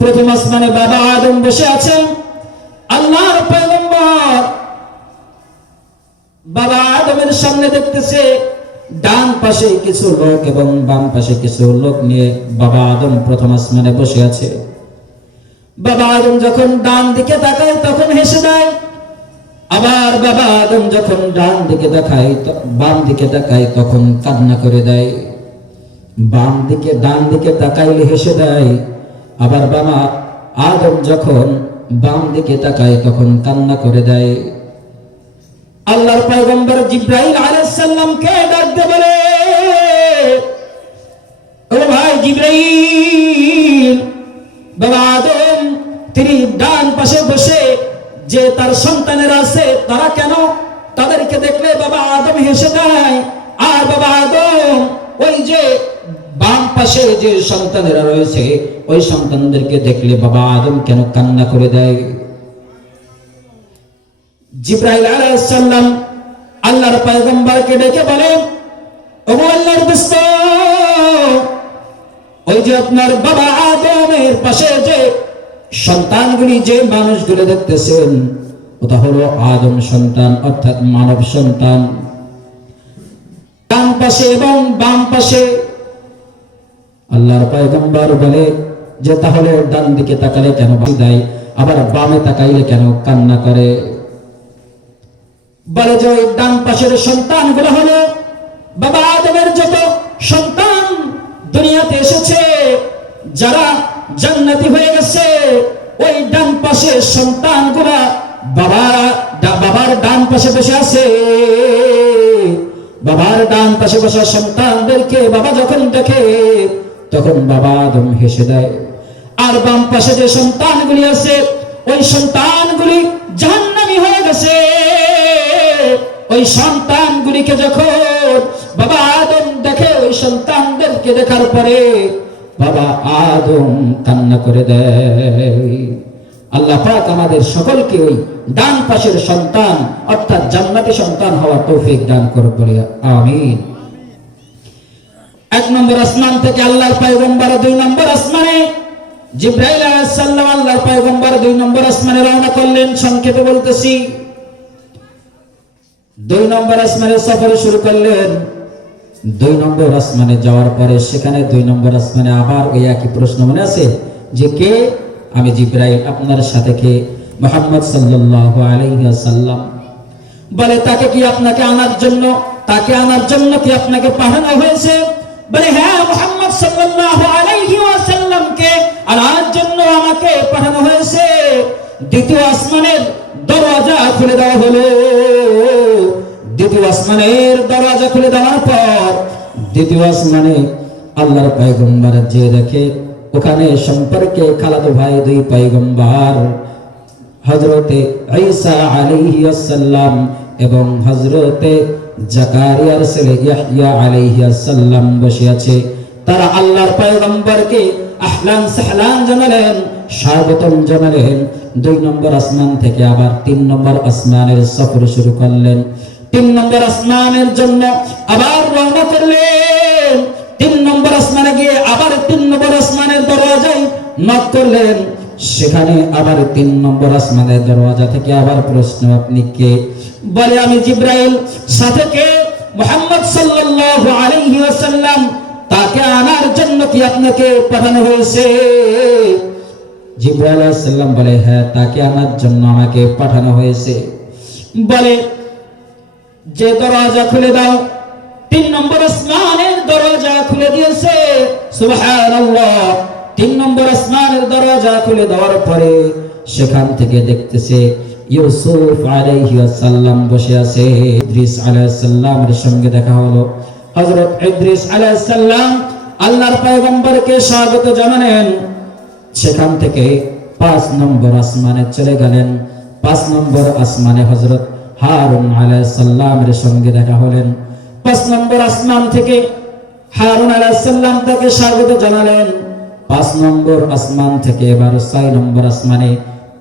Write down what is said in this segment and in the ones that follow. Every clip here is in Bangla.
প্রথম আসমানে বাবা আদম বসে আছেন। আল্লাহর পয়গম্বর বাবা আদমের সামনে দেখতেছে ডান পাশে কিছু লোক এবং বাম পাশে কিছু লোক নিয়ে বাবা আদম প্রথম আসমানে বসে আছে। বাবা আদম যখন ডান দিকে তাকায় তখন হেসে দেয়, আবার বাবা আদম যখন ডান দিকে দেখায় বাম দিকে তাকায় তখন কান্না করে দেয়। ডান দিকে তাকাইলে হেসে দেয়, আবার বাবা আদম যখন বাম দিকে তাকায় তখন কান্না করে দেয়। আল্লাহর পয়গম্বর জিবরাইল আলাইহিস সালামকে ডাক দিয়ে বলে, ও ভাই জিবরাইল, বাবা আদম তিনি ডান পাশে বসে যে তার সন্তানেরা আছে তারা কেন তাদেরকে দেখলে বাবা আদম হেসে দেয়, আর বাবা আদম ওই যে বাম পাশে যে সন্তানেরা রয়েছে ওই সন্তানদেরকে দেখলে বাবা আদম কেন কান্না করে দেয়? জিবরাইল আলাইহিস সালাম আল্লাহর পয়গম্বরকে ডেকে বলে, ওগো আল্লাহর দোস্ত, ওই যে আপনার বাবা আদমের পাশে যে সন্তানগুলি যে মানুষগুলো দেখতেছেন ওটা হলো আদম সন্তান, অর্থাৎ মানব সন্তান। ডান পাশে এবং বাম পাশে। আল্লাহর পয়গম্বর বলে যে তাহলে ডান দিকে তাকালে কেন দেয়, আবার বামে তাকাইলে কেন কান্না করে? বলে যে ওই ডান পাশের সন্তানগুলো হলো বাবা আদমের যত সন্তান দুনিয়াতে এসেছে যারা জান্নাতি হয়ে গেছে, ওই ডান পাশের সন্তানগুলা বাবার ডান পাশে বসে আছে। বাবার ডান পাশে বসা সন্তানদেরকে বাবা যখন দেখে তখন বাবা আদম হেসে দেয়। আর বাম পাশে যে সন্তানগুলি আছে ওই সন্তানগুলি জাহান্নামী হয়ে গেছে। ওই সন্তানগুলিকে যখন বাবা আদম দেখে, ওই সন্তানদেরকে দেখার পরে বাবা আদম কান্না করে দেয়। আল্লাহ পাক আমাদের সকলকে ওই ডান পাশের সন্তান অর্থাৎ জান্নাতি সন্তান হওয়ার তৌফিক দান করুন, বলি আমিন। 1 নম্বর আসমান থেকে আল্লাহর পয়গম্বর 2 নম্বর আসমানে, জিবরাইল আলাইহিস সালাম আল্লাহর পয়গম্বর 2 নম্বর আসমানে রওনা করলেন। সংক্ষেপে বলতেছি, 2 নম্বর আসমানে সফর শুরু করলেন। 2 নম্বর আসমানে যাওয়ার পরে সেখানে 2 নম্বর আসমানে আবার ওই একই প্রশ্ন মনে আছে যে কে? আমি জিবরাইল, আপনার সাথে কে? মুহাম্মদ সাল্লাল্লাহু আলাইহি ওয়াসাল্লাম। বলে তাকে কি আপনাকে আনার জন্য কি আপনাকে পাঠানো হয়েছে? বলে হ্যাঁ, মুহাম্মদ সাল্লাল্লাহু আলাইহি ওয়াসাল্লামকে আনার জন্য আমাকে পাঠানো হয়েছে। দ্বিতীয় আসমানের দরওয়াজা খুলে দেওয়া হলো। দ্বিতীয় আসমানের দরওয়াজা খুলে দেওয়ার পর দ্বিতীয় আসমানে আল্লাহর পয়গম্বর যে দেখে ওখানে সম্পর্কে খালাতো ভাই 2 পয়গম্বর হযরতে ঈসা আলাইহিস সালাম এবং হযরতে জাকারিয়ার ছেলে ইয়াহইয়া আলাইহিস সালাম বসে আছে। তারা আল্লাহর পয়গম্বরকে আহলান সাহলান জানালেন, স্বাগতম জানালেন। 2 নম্বর আসমান থেকে আবার 3 নম্বর আসমানের সফর শুরু করলেন। 3 নম্বর আসমানের জন্য আবার রওনা করলেন। 3 নম্বর আসমানে গিয়ে আবার 3 নম্বর আসমানের দরওয়াজায় নক করলেন। সেখানে আবার 3 নম্বর আসমানের দরওয়াজা থেকে আবার প্রশ্ন, আপনি কে? বলে আমি জিবরাইল। সাথে কে? মুহাম্মদ সাল্লাল্লাহু আলাইহি ওয়াসাল্লাম। তাকে আনার জন্য কি আপনাকে পাঠানো হয়েছে? জিবরাইল আলাইহিস সালাম বলে হ্যাঁ, তাকে আনার জন্য আমাকে পাঠানো হয়েছে। বলে যে দরওয়াজা খুলে দাও। 3 নম্বর আসমানের দরওয়াজা খুলে দিয়েছে। সুবহানাল্লাহ। 3 নম্বর আসমানের দরওয়াজা খুলে দেওয়ার পরে সেখান থেকে দেখতেছে ইউসুফ আলাইহিস সালাম বসে আছে। ইদ্রিস আলাইহিস সালামের সঙ্গে দেখা হলো। হযরত ইদ্রিস আলাইহিস সালাম আল্লাহর পয়গম্বরকে স্বাগত জানালেন। সেখান থেকে 5 নম্বর আসমানে চলে গেলেন। 5 নম্বর আসমানে হযরত হারুন আলাইহিস সালামের সঙ্গে দেখা হলেন। 5 নম্বর আসমান থেকে হারুন আলাইহিস সালাম তাকে স্বাগত জানালেন। 5 নম্বর আসমান থেকে এবার 6 নম্বর আসমানে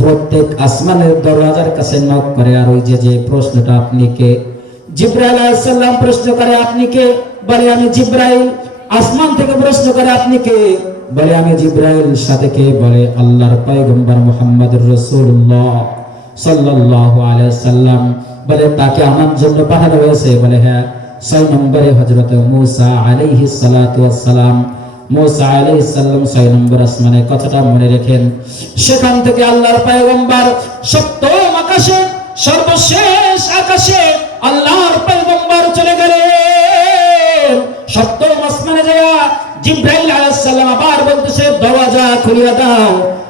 প্রত্যেক আসমানের দরওয়াজার কাছে নক করে আর ওই যে প্রশ্নটা, আপনি কে? জিবরাইল আলাইহিস সালাম প্রশ্ন করে, আপনি কে? বলে আমি জিবরাইল। আসমান থেকে প্রশ্ন করে, আপনি কে? বলে আমি জিব্রাইল, সাথে কে? বলে আল্লাহর পয়গম্বর মুহাম্মদুর রাসূলুল্লাহ সাল্লাল্লাহু আলাইহি ওয়াসাল্লাম। বলে তাকে আমার জন্য পাঠানো হয়েছে? বলে হ্যাঁ। 6 নম্বরে হযরত মূসা আলাইহিস সালাতু ওয়াস সালাম, মূসা আলাইহিস সালাম 6 নম্বর আসমানে, কথাটা মনে রাখেন। সেখান থেকে আল্লাহর পয়গম্বর সপ্তম আকাশে, সর্বশেষ আকাশে আল্লাহর পয়গম্বর চলে গেলেন। সপ্তম আসমানে যাওয়া জিব্রাইল আলাইহিস সালাম আবার বলতেছে দরজা খুলে দাও,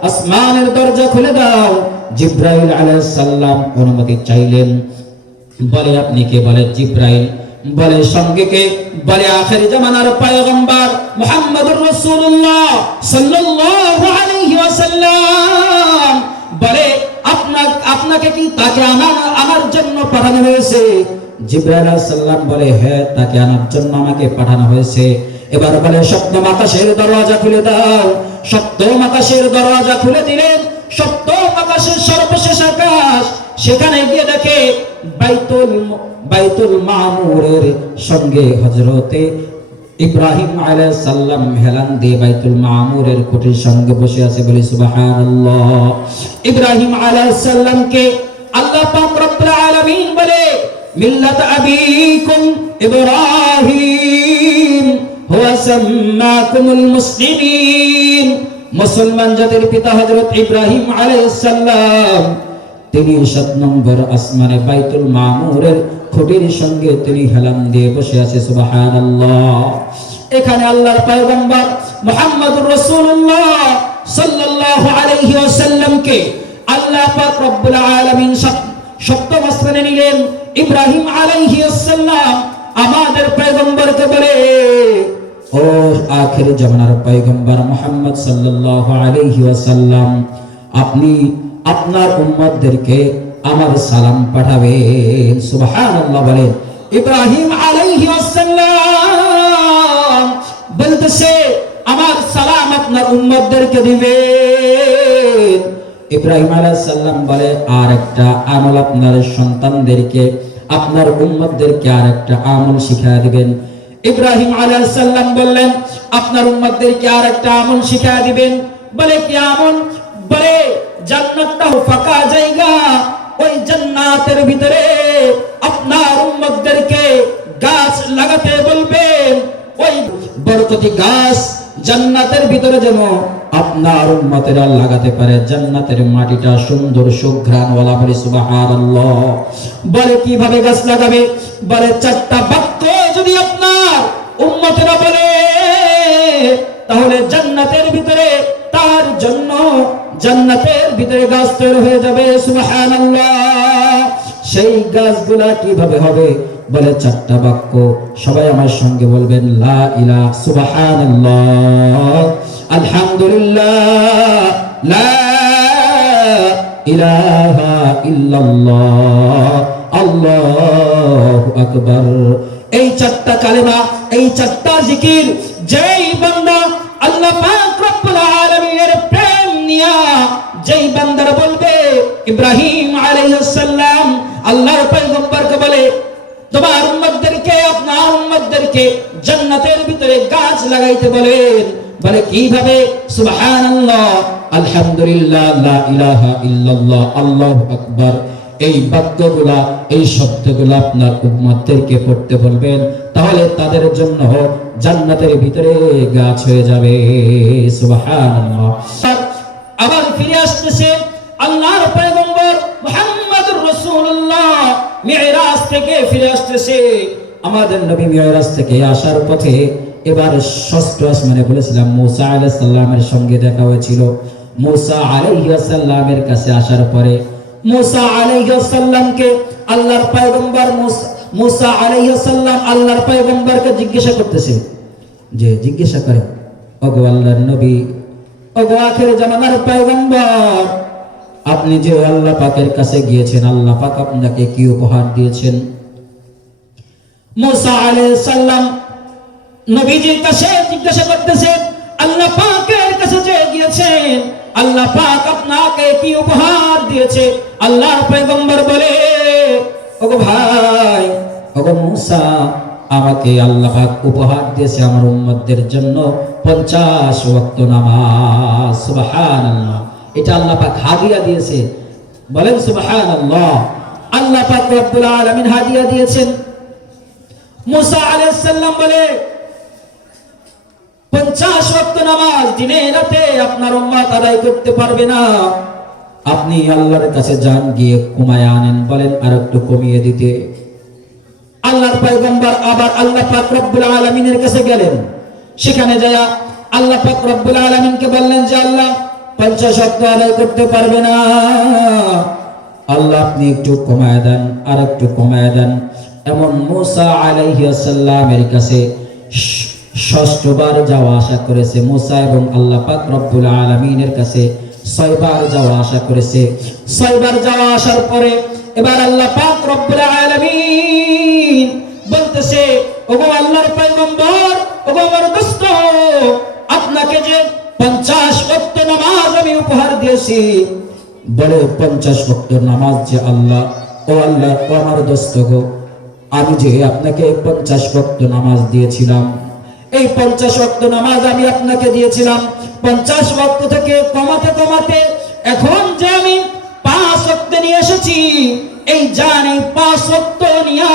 আসমানের দরজা খুলে দাও। জিব্রাইল আলাইহিস সালাম অনুমতি চাইলেন। বলে আপনি কে? বলে জিব্রাইল। বলে সঙ্গে কে? বলে আখেরি জামানার পয়গম্বর মুহাম্মদুর রাসূলুল্লাহ সাল্লাল্লাহু আলাইহি ওয়াসাল্লাম। বলে আপনাকে কি তাকে আমার জন্য পাঠানো হয়েছে? জিব্রাইল আলাইহিস সালাম বলে হ্যাঁ, তাকে আনার জন্য আমাকে পাঠানো হয়েছে। এবার বলে সপ্তম আকাশের দরজা খুলে দাও। সপ্তম আকাশের দরজা খুলে দিলেন। সপ্তম আকাশের সর্বশেষ আকাশ, সেখানে গিয়ে দেখে বাইতুল মামুরের সঙ্গে হযরতে ইব্রাহিম আলাইহিস সালাম হেলান দিয়ে বাইতুল মামুরের খুঁটির সঙ্গে বসে আছে। বলি সুবহানাল্লাহ। ইব্রাহিম আলাইহিস সালামকে আল্লাহ পাক রব্বুল আলামিন বলে মিল্লাত আবিকুম ইব্রাহিম হুয়া সাম্মাকুমুল মুসলিমিন। মুসলমান জাতির পিতা হযরত ইব্রাহিম আলাইহিস সালাম, তিনি 7 নম্বর আসমানে বাইতুল মামুরের খুঁটির সঙ্গে তিনি হেলান দিয়ে বসে আছে। সুবহানাল্লাহ। এখানে আল্লাহর পয়গম্বর মুহাম্মদুর রাসূলুল্লাহ সাল্লাল্লাহু আলাইহি ওয়াসাল্লামকে আল্লাহ পাক রব্বুল আলামিন সপ্তম আসমানে নিলেন। ইব্রাহিম আলাইহিস সালাম আমাদের পয়গম্বরকে বলে ও আখির জামানার পয়গম্বর মুহাম্মদ সাল্লাল্লাহু আলাইহি ওয়াসাল্লাম, আপনি আপনার উম্মতদেরকে আমার সালাম পাঠাবেন। সুবহানাল্লাহ। বলে ইব্রাহিম আলাইহিস সালাম বলতেছে আমার সালাম আপনার উম্মতদেরকে দিবেন। ইব্রাহিম আলাইহিস সালাম বলে আর একটা আমল আপনার সন্তানদেরকে, আপনার উম্মতদেরকে আর একটা আমল শিখিয়ে দিবেন। ইব্রাহিম আলাইহিস সালাম বললেন আপনার উম্মতদেরকে আর একটা আমল শিখিয়ে দিবেন। বলে কি আমল? বলে জান্নাতটা ফাঁকা জায়গা, ওই জান্নাতের ভিতরে আপনার উম্মতদেরকে গাছ লাগাতে বলবেন। ওই বরকতি গাছ জান্নাতের ভিতরে যেন আপনার উম্মতেরা লাগাতে পারে। জান্নাতের মাটিটা সুন্দর সুঘ্রাণওয়ালা। বলে সুবহানাল্লাহ। বলে কিভাবে গাছ লাগাবে? বলে 4টা বাক্য যদি আপনার উম্মতেরা বলে তাহলে জান্নাতের ভিতরে তার জন্য জান্নাতের ভিতরে গাছ তৈরি হয়ে যাবে। সুবহানাল্লাহ। সেই গাছগুলা কিভাবে হবে? বলে 4টা বাক্য। সবাই আমার সঙ্গে বলবেন লা ইলাহা সুবহানাল্লাহ, আলহামদুলিল্লাহ, লা ইলাহা ইল্লাল্লাহ, আল্লাহু আকবার। এই 4টা কালেমা, এই 4টা জিকির যেই বান্দা আল্লাহ পাক রব্বুল আলামিনের প্রেম নিয়া যেই বান্দারা বলবে, ইব্রাহিম আলাইহিস সালাম আল্লাহর পয়গম্বরকে বলে তোমার উম্মতদেরকে, আপনার উম্মতদেরকে জান্নাতের ভিতরে গাছ লাগাইতে বলেন। বলে কিভাবে? সুবহানাল্লাহ, আলহামদুলিল্লাহ, লা ইলাহা ইল্লাল্লাহ, আল্লাহু আকবার। এই বাক্যগুলা, এই শব্দগুলা আপনার উম্মতদেরকে পড়তে বলবেন, তাহলে তাদের জন্য জান্নাতের ভিতরে গাছ হয়ে যাবে। সুবহানাল্লাহ। আবার ফিরে আসতেছে আল্লাহর পয়গম্বর মুহাম্মদুর রাসূলুল্লাহ মিরাজ থেকে ফিরে আসতেছে। আমাদের নবী মিরাজ থেকে আসার পথে এবার 6ষ্ঠ আসমানে বলেছিলাম মূসা আলাইহিস সালামের সঙ্গে দেখা হয়েছিল। মূসা আলাইহিস সালামের কাছে আসার পরে মূসা আলাইহিস সালামকে আল্লাহর পয়গম্বর মূসা আলাইহিস সালাম আল্লাহর পয়গম্বরকে জিজ্ঞাসা করতেছে, যে জিজ্ঞাসা করে ওগো আল্লাহর নবী, ওগো আখির জামানার পয়গম্বর, আপনি যে আল্লাহ পাকের কাছে গিয়েছেন, আল্লাহ পাক আপনাকে কি উপহার দিয়েছেন? মূসা আলাইহিস সালাম নবীজির কাছে জিজ্ঞাসা করতেছেন, আল্লাহ পাকের কাছে যে গিয়েছেন, আল্লাহ পাক আপনাকে কি উপহার দিয়েছে? আল্লাহর পয়গম্বর বলে ওগো ভাই, ওগো মূসা, আমাকে আল্লাহ পাক উপহার দিয়েছে আমার উম্মতদের জন্য 50 ওয়াক্ত নামাজ। সুবহানাল্লাহ, এটা আল্লাহ পাক হাদিয়া দিয়েছে। বলেন সুবহানাল্লাহ। আল্লাহ পাক রব্বুল আলামিন হাদিয়া দিয়েছেন। মুসা আলাইহিস সালাম বলে 50 ওয়াক্ত নামাজ দিনে রাতে আপনার উম্মত আদায় করতে পারবে না, আপনি আল্লাহর কাছে যান, গিয়ে কমায় আনেন। বলেন আর একটু কমিয়ে দিতে। আল্লাহর পয়গম্বর আবার আল্লাহ পাক রব্বুল আলামিনের কাছে গেলেন। সেখানে যায় আল্লাহ পাক রব্বুল আলামিনকে বললেন যে আল্লাহ 50 ওয়াক্ত আদায় করতে পারবে না, আল্লাহ আপনি একটু কমায় দেন, আর একটু কমায় দেন। এমন মুসা আলাইহিস সালামের কাছে 6 বার যাওয়া আসা করেছে। মুসা এবং আল্লাহ পাক রব্বুল আলামিনের কাছে 6 বার যাওয়া আসা করেছে। 6 বার যাওয়া আসার পরে এবার আল্লাহ পাক রব্বুল আলামিন বলতেছে, ওগো আল্লাহর পয়গম্বর, ওগো আমার দোস্ত, আপনাকে যে 50 ওয়াক্ত নামাজ আমি উপহার দিয়েছি, বলে 50 ওয়াক্ত নামাজ যে আল্লাহ, ও আল্লাহ, ও আমার দোস্ত গো, আমি যে আপনাকে 50 ওয়াক্ত নামাজ দিয়েছিলাম, এই 50 ওয়াক্ত নামাজ আমি আপনাকে দিয়েছিলাম, 50 ওয়াক্ত থেকে কমাতে কমাতে এখন যে আমি 5 ওয়াক্ত নিয়ে এসেছি, এই জান এই 5 ওয়াক্ত নিয়ে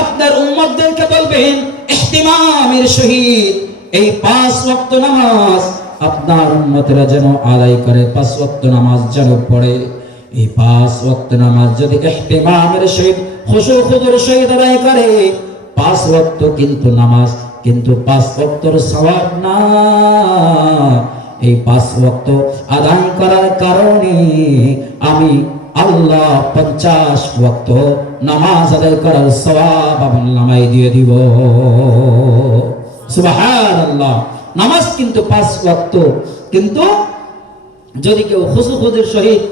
আপনার উম্মতদেরকে বলবেন ইহতিমামের সহিত এই 5 ওয়াক্ত নামাজ আপনার উম্মতেরা যেন আদায় করে, 5 ওয়াক্ত নামাজ যেন পড়ে। এই 5 ওয়াক্ত নামাজ যদি ইহতিমামের সহিত খুশু খুদুর সহিত আদায় করে, 5 ওয়াক্ত কিন্তু নামাজ, কিন্তু 5 ওয়াক্তর সওয়াব না। এই 5 ওয়াক্ত আদায় করার কারণে আমি আল্লাহ 50 ওয়াক্ত নামাজ আদায় করার সওয়াব আমার নামায় দিয়ে দিব। সুবহানাল্লাহ। নামাজ কিন্তু 5 ওয়াক্ত, কিন্তু যদি কেউ খুশু খুদুর সহিত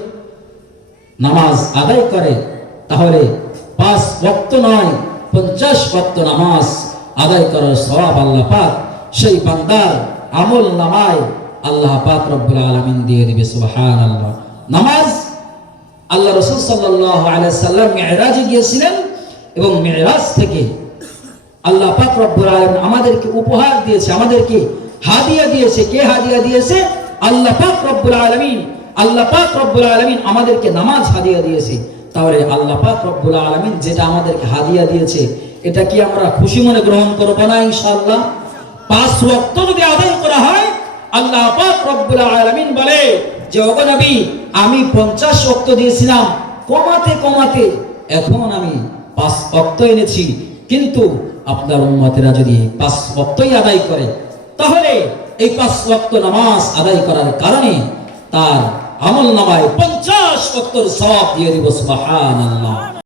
নামাজ আদায় করে তাহলে 5 ওয়াক্ত নয় 50 ওয়াক্ত নামাজ আদায় করার সওয়াব আল্লাহ পাক সেই বান্দার আমল নামায় আল্লাহ পাক রব্বুল আলামিন দিয়ে দিবে। সুবহানাল্লাহ। নামাজ আল্লাহ রাসূল সাল্লাল্লাহু আলাইহি সাল্লাম মিরাজে গিয়েছিলেন এবং মিরাজ থেকে আল্লাহ পাক রব্বুল আলামিন আমাদেরকে উপহার দিয়েছে, আমাদেরকে হাদিয়া দিয়েছে। কে হাদিয়া দিয়েছে? আল্লাহ পাক রব্বুল আলামিন। আল্লাহ পাক রব্বুল আলামিন আমাদেরকে নামাজ হাদিয়া দিয়েছে। তাহলে আল্লাহ পাক রব্বুল আলামিন যেটা আমাদেরকে হাদিয়া দিয়েছে, এটা কি আমরা খুশি মনে গ্রহণ করব না? ইনশাআল্লাহ। 5 ওয়াক্ত যদি আদায় করা হয়, আল্লাহ পাক রব্বুল আলামিন বলে যে ওগো নবী, আমি 50 ওয়াক্ত দিয়েছিলাম, কমাতে কমাতে এখন আমি 5 ওয়াক্ত এনেছি, কিন্তু আপনার উম্মতেরা যদি 5 ওয়াক্তই আদায় করে, তাহলে এই 5 ওয়াক্ত নামাজ আদায় করার কারণে তার আমল নামায় 50 ওয়াক্তর সওয়াব দিয়ে দিব। সুবহানাল্লাহ।